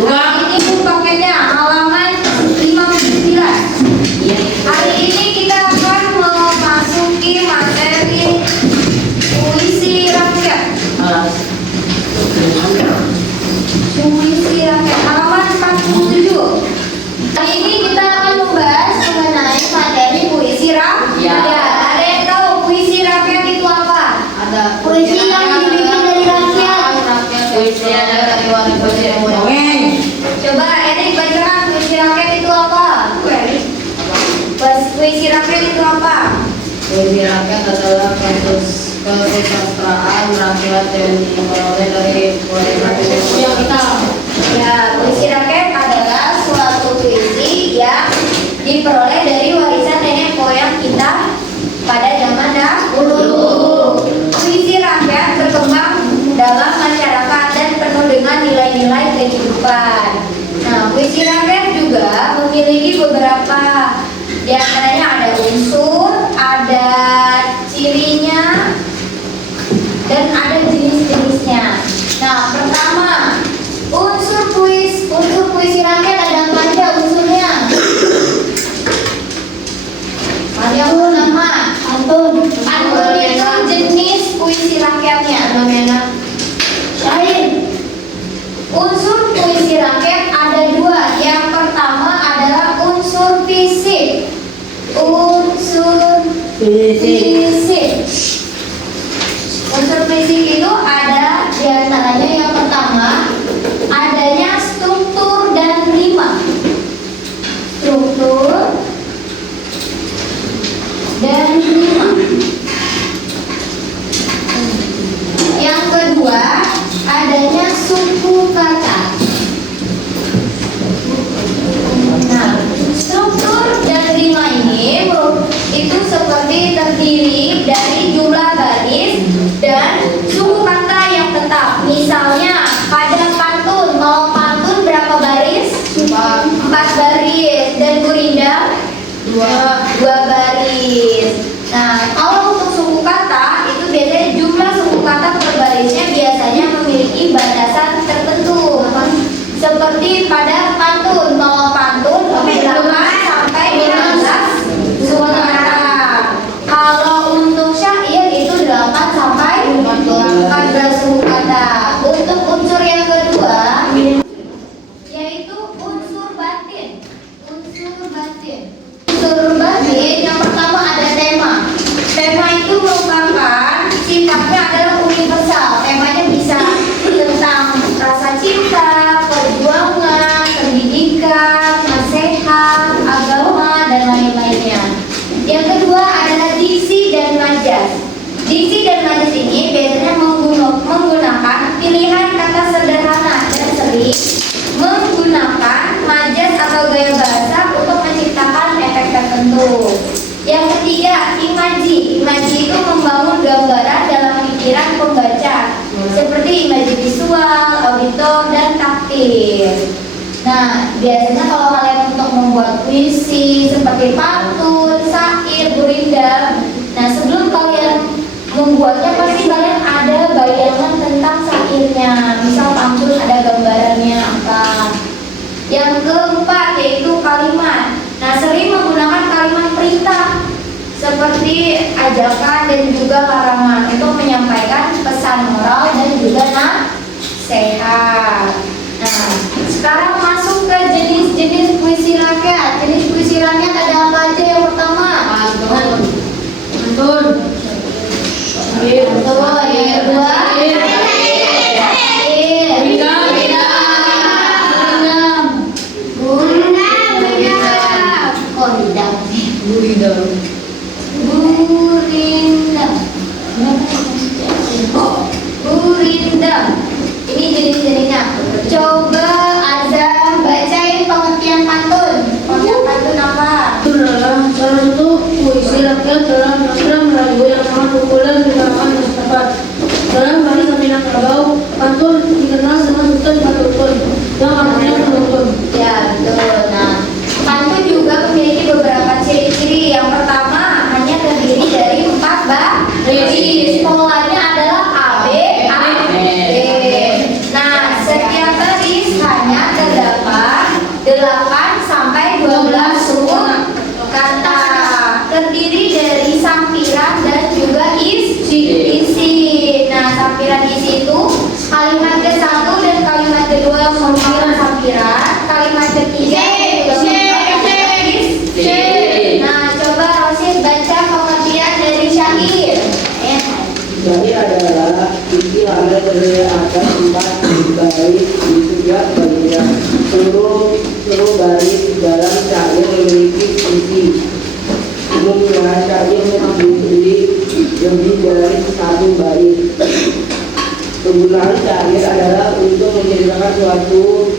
Nah, ini Bu paketnya halaman 59. Hari ini kita akan memasuki materi puisi rakyat. Puisi rakyat halaman 47. Hari ini kita akan membahas mengenai materi puisi rakyat. Ada yang tahu puisi rakyat itu apa? Ada Puisi yang dibikin dari rakyat. puisi ada dari warna puisi yang mudah. Coba Erik bacakan puisi rakyat itu apa? Puisi rakyat itu apa? Puisi rakyat adalah kesusastraan rakyat yang diperoleh dari puisi yang kita. Ya, puisi rakyat adalah suatu puisi yang diperoleh dari warisan nenek moyang kita pada zaman dahulu. Puisi rakyat berkembang dalam masyarakat dan penuh dengan nilai-nilai kehidupan. Nah, puisi rakyat juga memiliki beberapa, di antaranya ada unsur, ada cirinya, dan ada jenis-jenisnya. Nah, pertama, unsur puisi rakyat ada apa aja unsurnya? Yang pertama, pantun itu jenis puisi rakyatnya. Syair. Unsur puisi rakyat ada dua. Yang pertama adalah unsur fisik. Unsur fisik. Unsur fisik itu ada diantaranya yang pertama adanya struktur dan rima. Struktur dan rima. Yang kedua adanya suku kata. Nah, struktur dan rima ini itu seperti terdiri dari jumlah baris dan suku kata yang tetap. Misalnya pada pantun, mau pantun berapa baris? 4 baris. Dan gurindam 2 baris. Nah, kalau untuk suku kata itu biasanya jumlah suku kata per barisnya biasanya memiliki batasan tertentu. Seperti pada pantun, mau pantun 8 sampai 15 suku kata. Kalau untuk syair itu 8 sampai 14 suku kata. Untuk unsur yang kedua yaitu unsur batin. Unsur batin. Unsur batin yang pertama ada tema. Tema itu merupakan sifatnya adalah universal. Temanya bisa tentang rasa cinta, perjuangan, pendidikan, nasihat, agama, dan lain-lainnya. Yang kedua adalah diksi dan majas. Diksi dan majas ini biasanya menggunakan pilihan kata sederhana dan sering menggunakan majas atau gaya bahasa untuk menciptakan efek tertentu. Yang ketiga, imaji. Imaji itu membangun gambaran dalam pikiran pembaca, seperti imaji visual, auditor, dan taktil. Nah, biasanya kalau kalian untuk membuat puisi seperti pantun, syair, gurindam, nah sebelum kalian membuatnya pasti kalian ada bayangan tentang syairnya. Misal pantun ada gambarannya apa. Yang keempat yaitu kalimat. Nah, sering menggunakan kalimat perintah seperti ajakan dan juga larangan untuk menyampaikan pesan moral dan juga nasihat. Nah, sekarang masuk ke jenis-jenis puisi rakyat. Jenis puisi rakyat ada apa aja? Yang pertama, pantun. Yang kedua, gurindam. Ini jenis-jenisnya. Coba Azam bacain pengertian pantun. Pengertian pantun apa? Itu adalah salah satu puisi rakyat dalam rangka merayu yang sangat populer di kalangan masyarakat. Dalam bahasa Minangkabau, pantun dikenal dengan sebutan pantun yang artinya penuntun. Ya, betul. Nah, pantun juga memiliki beberapa ciri-ciri. Yang pertama, hanya terdiri dari 4 baris. Polanya adalah A, B, A, B. Nah, setiap baris hanya Seluruh baris dalam syair memiliki fungsi. Umumnya syair terdiri lebih dari satu baris. Kegunaan syair adalah untuk menceritakan suatu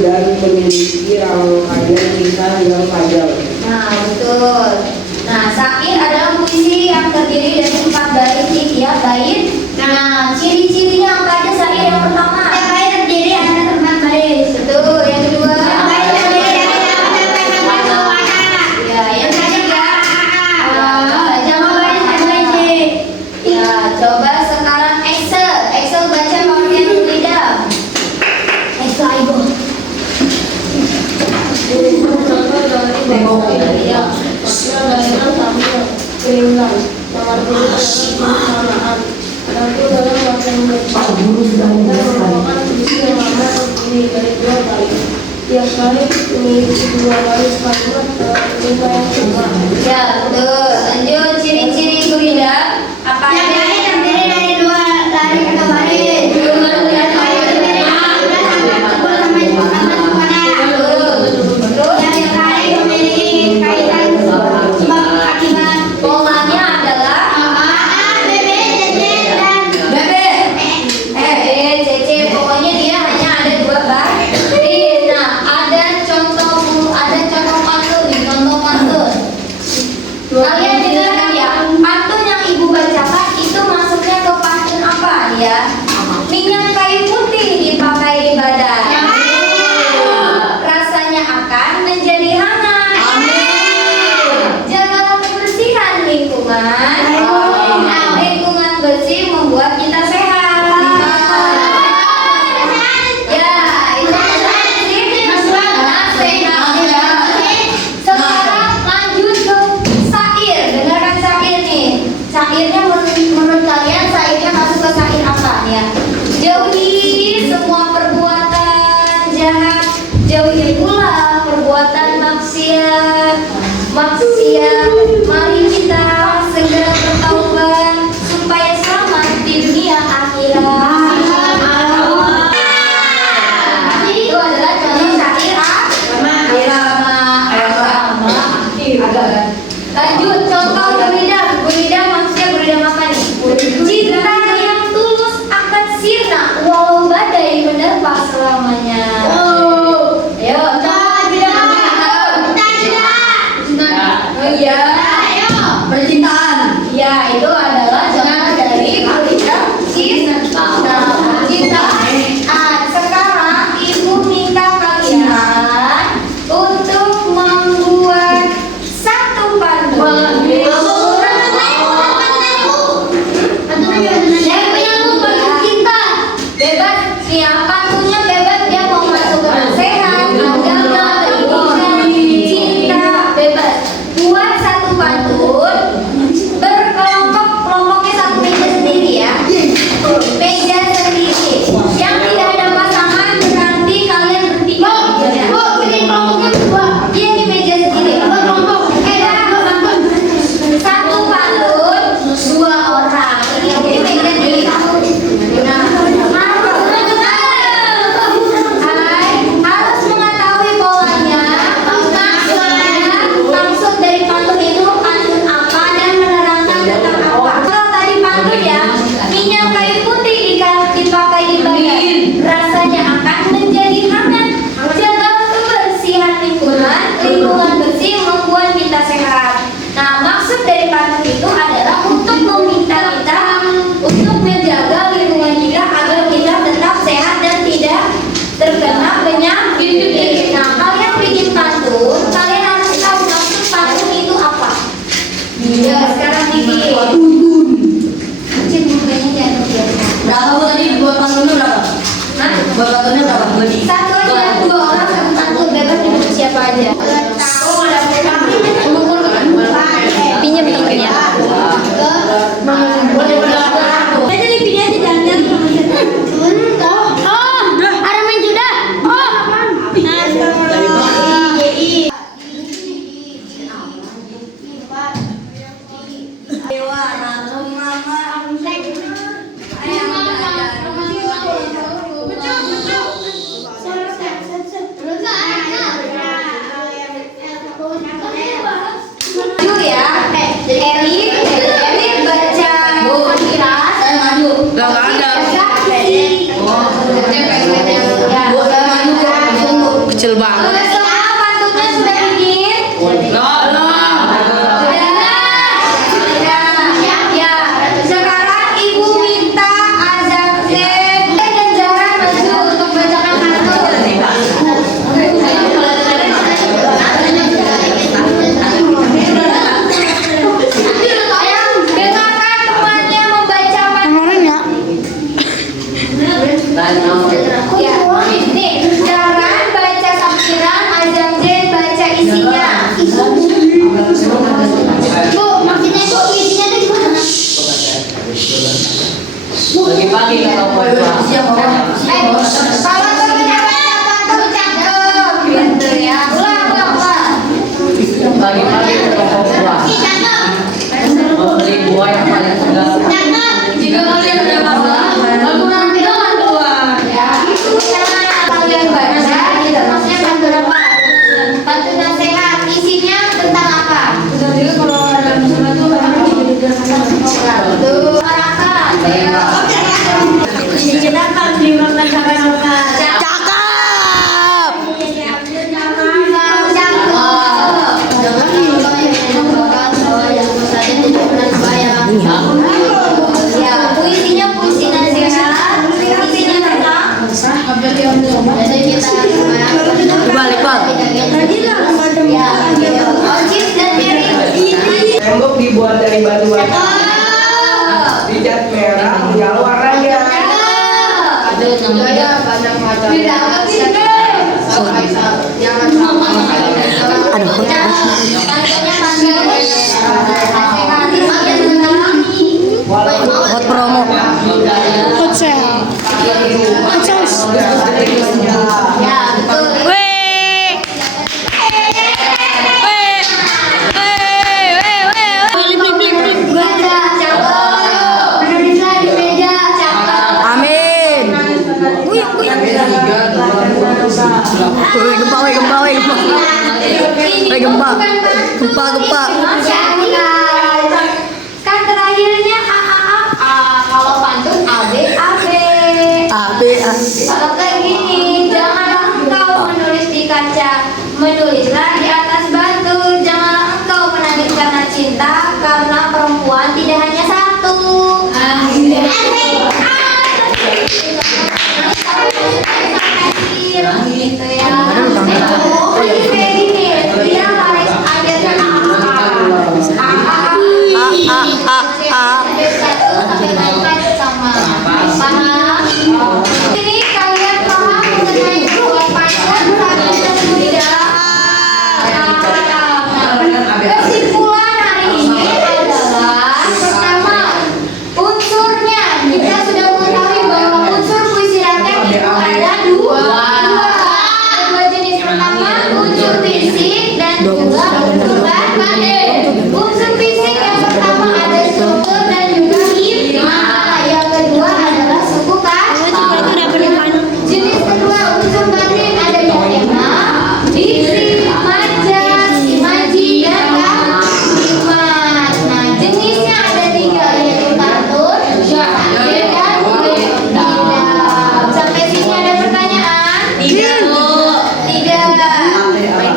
dan memiliki rangkaian kisah yang panjang. Nah, betul. Nah, syair adalah puisi yang terdiri dari 4 baris di tiap bait. Nah, ciri-cirinya apa aja syair yang pertama? Yang bait terdiri ada 4 baris. Betul. Yang kedua? Yang bait terdiri dari satu warna. Ya, yang ketiga? Jangan baris baik. Ya, coba sekarang Excel baca pengertian berbeda. Excel ibu. Tiap baris memiliki 2 baris kalimat dalam lingkar yang sama. Ya, betul. Lanjut ciri-ciri gurida. Apa aja? Yang baik terdiri dari 2 baris atau baris. Kalian dengarkan ya, pantun yang ibu bacakan itu masuknya ke pantun apa ya? Minyak kayu putih dipakai di badan. Rasanya akan menjadi hangat. Jaga kebersihan lingkungan. Lingkungan bersih membuat kita sehat. Ya, itu sehat. Sekarang lanjut ke syair. Dengarkan syair nih. Syairnya menurut kalian syairnya masuk ke syair apa ya? Jauhi semua perbuatan jahat, jauhi pula perbuatan maksiat. Mari kita segera bertaubat supaya selamat di dunia akhirat. Itu adalah contoh syair agama. Lanjut contoh gurida maksudnya gurida apa nih? Cinta yang tulus akan sirna walau badai menerpa selamanya. Ayo contoh gurida oh iya. Percintaan. Ya, itu adalah contoh dari gurida cinta. Sekarang ibu minta kalian untuk membuat satu pantun. Bebas, siapa pantunnya bebas, dia mau masuk ke nasihat, agama, pendidikan, cinta, bebas. Buat satu pantun, berkelompok, kelompoknya satu meja sendiri ya. Meja sendiri. Yang tidak ada pasangan berarti kalian bertiga. Iya di meja sendiri. Satu pantun, 2 orang. Ini di meja sendiri. Harus mengetahui polanya, maksud dari pantun itu pantun apa dan menerangkan tentang apa. Kalau tadi pantun ya, minyak kayu putih dipakai di badan, rasanya akan menjadi hangat. Jaga kebersihan lingkungan bersih membuat kita sehat. Nah, maksud dari pantun itu adalah untuk meminta kita untuk menjaga lingkungan kita agar kita tetap sehat dan tidak terkena penyakit. Nah, kalian bikin pantun, kalian harus tahu maksud pantun itu apa. Ya, sekarang bikin. Cik, bukannya jangan biasa. Berapa bu tadi buat pantunnya berapa? Hah? Buat pantunnya berapa? Satu aja, 2 orang satu pantun, bebas dengan siapa aja. Pinjam temennya. Jadi pilih aja jangan. Ada main juda. Bocil banget. Semua pantunnya sudah bikin? Sudah. Ya. Sekarang Ibu minta Azam Z dan Zara maju untuk bacakan pantun. Dengarkan temannya membaca pantun. Ya, nih, Zara baca sampiran, Azam Z baca isinya. Bu, maksudnya itu isinya tuh gimana? Pagi-pagi kalau mau Kalau temennya baca pantun cakep, gitu ya. Ulang. pagi-pagi kalau mau buah. Beli buah yang paling segar. Jika kalian udah hafal, lalu nanti doang keluar. Ya, itu cara kalian baca, itu maksudnya pantun apa? Pantun nasihat, isinya tentang apa? Jadi kalau ada misalnya tuh Tuh, arahkan. dijelaskan di makan sampai makan. Ya, puisinya puisi nasihat, isinya tentang Balik, Pak. ya, Ojis dan Mary. Tembok dibuat dari batu bata, dicat merah, tinggal warnanya. Ada namanya. Banyak macam. Jangan Buat promo. Ya, betul. Meja, cakep. Menulislah di meja, cakep. Amin. Gempa. Kan terakhirnya A. Kalau pantun AB. Kalau kayak gini, janganlah engkau menulis di kaca, menulislah di atas batu. Janganlah engkau menangis karena cinta, karena perempuan tidak hanya satu. Gitu ya. Ini kayak gini, dia harus ada Ini kalian paham mengenai buat pantun tapi tidak? Kesimpulan hari ini adalah pertama, unsurnya kita sudah mengetahui bahwa unsur puisi rakyat itu ada dua jenis. Pertama, unsur fisik dan juga unsur batin. Unsur fisik yang pertama ada struktur dan juga irama. Yang kedua adalah suku kata. Jenis kedua unsur batin ada diatema, diksi, majas, imaji, dan kalimat. Nah, jenisnya ada tiga yaitu pantun, syair, dan tidak. Sampai sini ada pertanyaan? Tidak.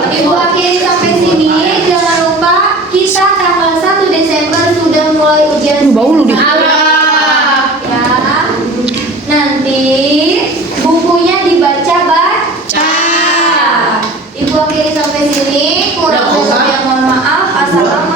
Ibu akhiri sampai sini. Jangan lupa kita tanggal 1 Desember sudah mulai ujian. Bau lu deh. Ya. Nanti bukunya dibaca. Ibu akhiri sampai sini. Kurang lebihnya mohon maaf. Assalamualaikum.